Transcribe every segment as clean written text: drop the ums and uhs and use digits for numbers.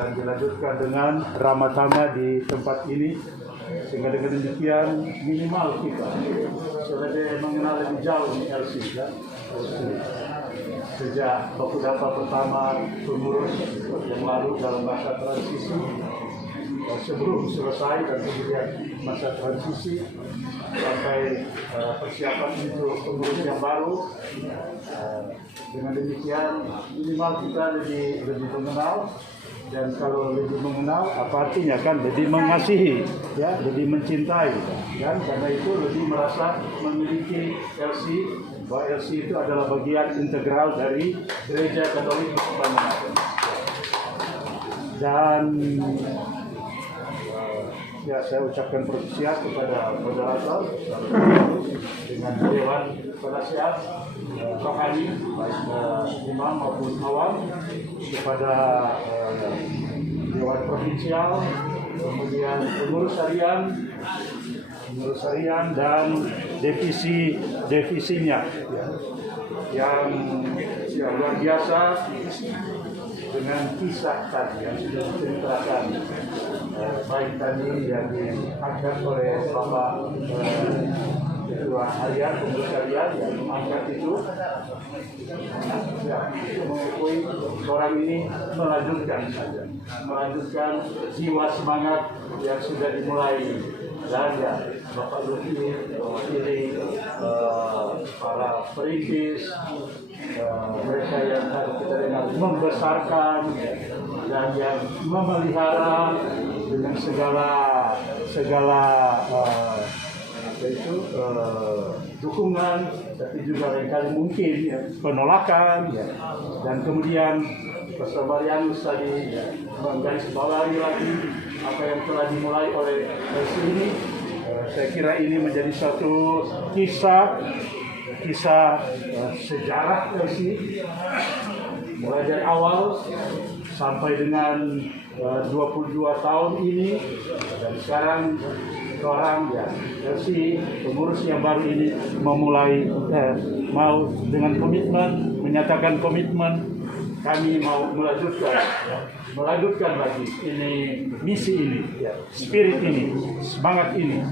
dan dilanjutkan dengan ramah tamah di tempat ini, sehingga dengan demikian minimal kita sudah mengenal lebih jauh LC kan. Sejak baku dapat pertama pengurus yang lalu dalam masa transisi, sebelum selesai dan kemudian masa transisi sampai persiapan untuk pengurus yang baru. Dengan demikian minimal kita lebih mengenal, dan kalau lebih mengenal apa artinya kan lebih mengasihi, ya, lebih mencintai, kan, karena itu lebih merasa memiliki LC, bahwa LC itu adalah bagian integral dari Gereja Katolik Kesukaan Manado. Dan ya, saya ucapkan persiap kepada moderator dengan Dewan Penasihat, rohani, baik imam maupun awam, kepada Dewan Provinsial, kemudian pengurus harian dan divisinya yang luar biasa dengan kisah tadi yang sudah diceritakan, baik tadi yang diangkat oleh Bapak Ketua Harian, pengurus harian yang mengangkat itu, ya, mengakui orang ini melanjutkan jiwa semangat yang sudah dimulai. Dan ya, Bapak Lutfi mewakili para perintis, mereka yang harus kita dengar membesarkan dan yang memelihara dengan segala dukungan, tapi juga lain-kali mungkin ya, penolakan, ya. Dan kemudian Pastor Marianus tadi ya, menggarisbawahi lagi apa yang telah dimulai oleh LC ini. Saya kira ini menjadi satu kisah sejarah LC, mulai dari awal sampai dengan 22 tahun ini, dan sekarang orang ya LC pengurus yang baru ini memulai mau dengan komitmen, menyatakan komitmen, kami mau melanjutkan lagi ini, misi ini, ya, spirit ini, semangat ini,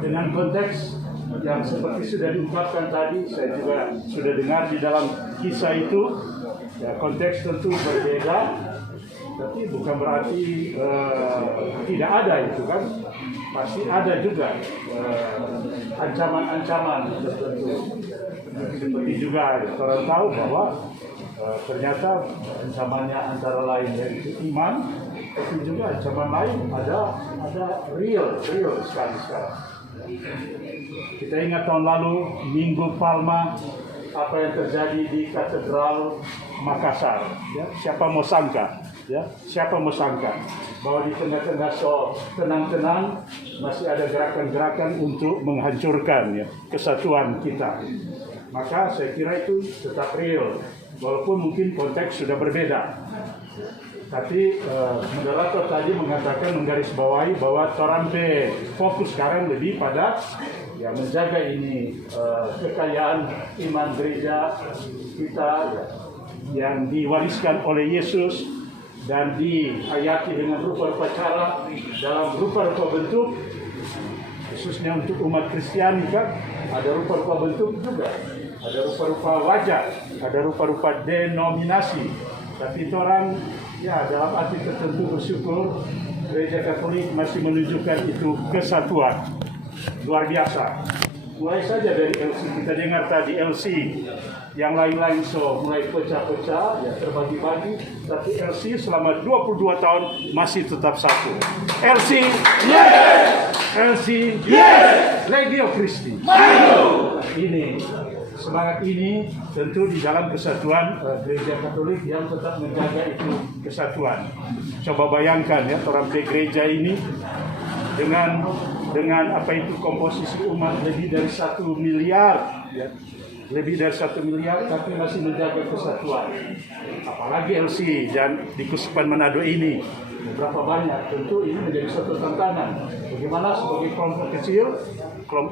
dengan konteks yang seperti sudah diungkapkan tadi. Saya juga sudah dengar di dalam kisah itu, ya, konteks tentu berbeda, tapi bukan berarti tidak ada itu kan, pasti ada juga ancaman-ancaman tertentu. Seperti juga orang tahu bahwa ternyata ancamannya antara lain yaitu iman, tapi juga ancaman lain ada real sekali sekarang. Kita ingat tahun lalu Minggu Palma apa yang terjadi di Katedral Makassar, ya, siapa mau sangka bahwa di tengah-tengah tenang-tenang masih ada gerakan-gerakan untuk menghancurkan, ya, kesatuan kita. Maka saya kira itu tetap real, walaupun mungkin konteks sudah berbeda. Tapi moderator tadi mengatakan, menggarisbawahi bahwa Torampe fokus sekarang lebih pada ya menjaga ini kekayaan iman gereja kita, ya, yang diwariskan oleh Yesus dan dihayati dengan rupa-rupa cara, dalam rupa-rupa bentuk, khususnya untuk umat Kristiani kan, ada rupa-rupa bentuk juga, ada rupa-rupa wajah, ada rupa-rupa denominasi. Tapi orang ya dalam arti tertentu bersyukur Gereja Katolik masih menunjukkan itu kesatuan luar biasa. Mulai saja dari LC, kita dengar tadi LC, yang lain-lain mulai pecah-pecah, ya, terbagi-bagi, tapi LC selama 22 tahun masih tetap satu. LC, yes! LC, yes! Legio Christi. Ini semangat ini tentu di dalam kesatuan Gereja Katolik yang tetap menjaga itu kesatuan. Coba bayangkan ya, Torampe gereja ini dengan apa itu komposisi umat lebih dari 1 miliar, ya, lebih dari 1 miliar, tapi masih menjaga kesatuan. Apalagi LC dan di Keuskupan Manado ini berapa banyak, tentu ini menjadi suatu tantangan. Bagaimana sebagai kelompok kecil,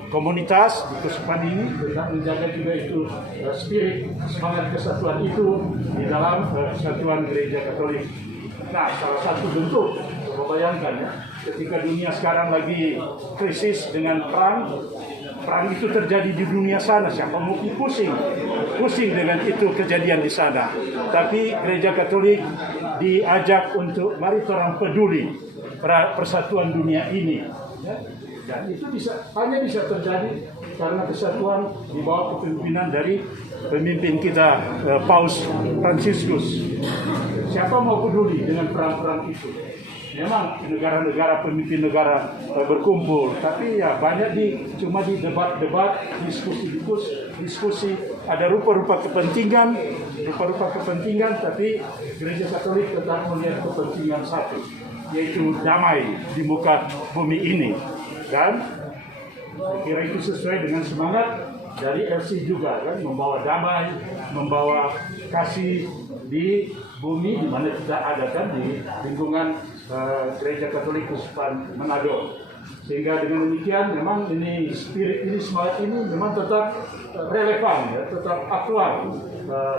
komunitas di Keuskupan ini tetap menjaga juga itu spirit, semangat kesatuan itu di dalam kesatuan Gereja Katolik. Nah, salah satu bentuk, bayangkan ya, ketika dunia sekarang lagi krisis dengan perang itu terjadi di dunia sana. Siapa mau pusing dengan itu kejadian di sana. Tapi Gereja Katolik diajak untuk mari orang peduli persatuan dunia ini. Ya. Dan itu hanya bisa terjadi karena kesatuan di bawah kepemimpinan dari pemimpin kita Paus Fransiskus. Siapa mau peduli dengan perang-perang itu? Memang negara-negara pemimpin negara berkumpul, tapi ya banyak cuma di debat-debat, diskusi, ada rupa-rupa kepentingan, tapi Gereja Katolik tetap melihat kepentingan satu, yaitu damai di muka bumi ini. Dan saya kira itu sesuai dengan semangat dari LC juga, kan, membawa damai, membawa kasih di bumi di mana kita ada, kan, di lingkungan Gereja Katolik Keuskupan Manado. Sehingga dengan demikian memang ini spirit ini, semangat ini memang tetap relevan, ya, tetap aktual,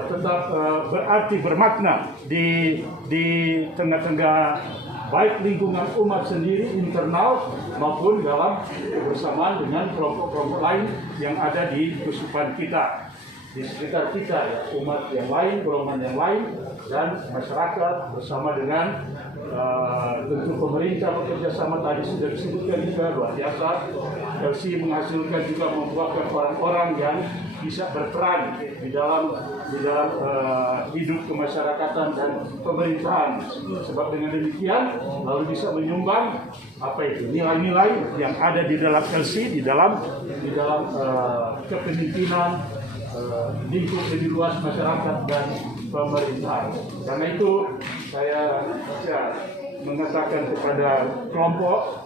tetap berarti, bermakna di tengah-tengah baik lingkungan umat sendiri internal maupun dalam kebersamaan dengan kelompok-kelompok lain yang ada di keuskupan kita, di sekitar kita, ya, umat yang lain, golongan yang lain, dan masyarakat bersama dengan tentu pemerintah bekerja sama. Tadi sudah disebutkan juga luar biasa. LC menghasilkan juga membuahkan orang-orang yang bisa berperan di dalam hidup kemasyarakatan dan pemerintahan. Sebab dengan demikian lalu bisa menyumbang nilai-nilai yang ada di dalam LC, di dalam kepemimpinan lingkup lebih luas masyarakat dan pemerintahan. Karena itu saya mengatakan kepada kelompok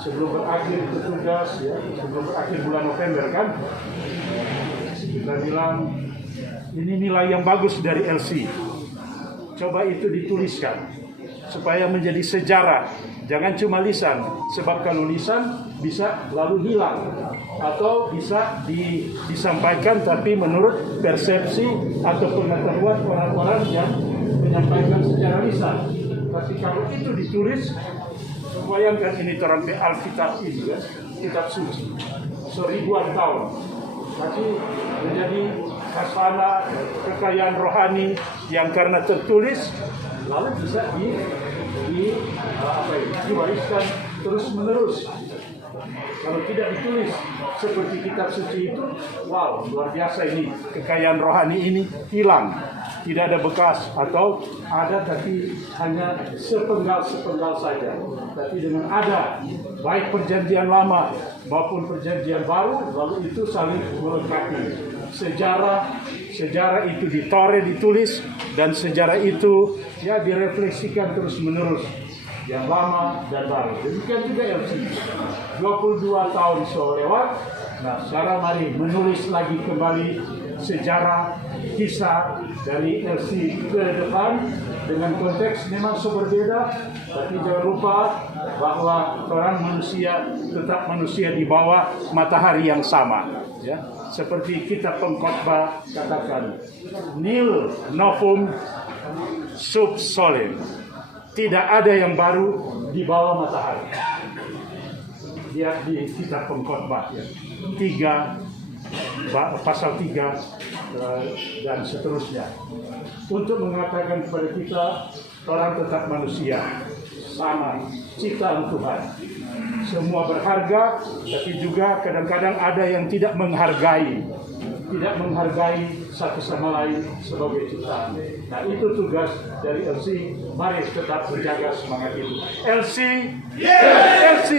sebelum berakhir tugas, ya, sebelum berakhir bulan November, kan, kita bilang ini nilai yang bagus dari LC. Coba itu dituliskan supaya menjadi sejarah. Jangan cuma lisan, sebab kalau lisan bisa lalu hilang atau bisa disampaikan tapi menurut persepsi atau pengetahuan orang-orang yang menyampaikan secara lisan. Tapi kalau itu ditulis, bayangkan ini terambil Alkitab ini, ya, kitab suci, seribuan tahun, masih menjadi khazanah kekayaan rohani yang karena tertulis lalu bisa diwariskan terus menerus. Kalau tidak ditulis seperti kitab suci itu, wow, luar biasa, ini kekayaan rohani ini hilang, tidak ada bekas, atau ada tapi hanya sepenggal saja. Tapi dengan ada baik perjanjian lama maupun perjanjian baru, lalu itu saling melengkapi. Sejarah itu ditulis, dan sejarah itu ya direfleksikan terus menerus, yang lama dan baru. Demikian juga LC. 22 tahun lewat. Nah, sekarang mari menulis lagi kembali sejarah kisah dari LC ke depan dengan konteks memang berbeda, tapi jangan lupa bahwa orang manusia tetap manusia di bawah matahari yang sama, ya. Seperti kitab Pengkhotbah katakan, nil novum sub solem. Tidak ada yang baru di bawah matahari. Lihat di kitab Pengkhotbah, ya. 3 pasal 3 dan seterusnya, untuk mengatakan kepada kita orang tetap manusia, sama ciptaan Tuhan, semua berharga, tapi juga kadang-kadang ada yang tidak menghargai satu sama lain sebagai ciptaan. Nah, itu tugas dari LC. Mari tetap menjaga semangat itu. LC, yes! LC.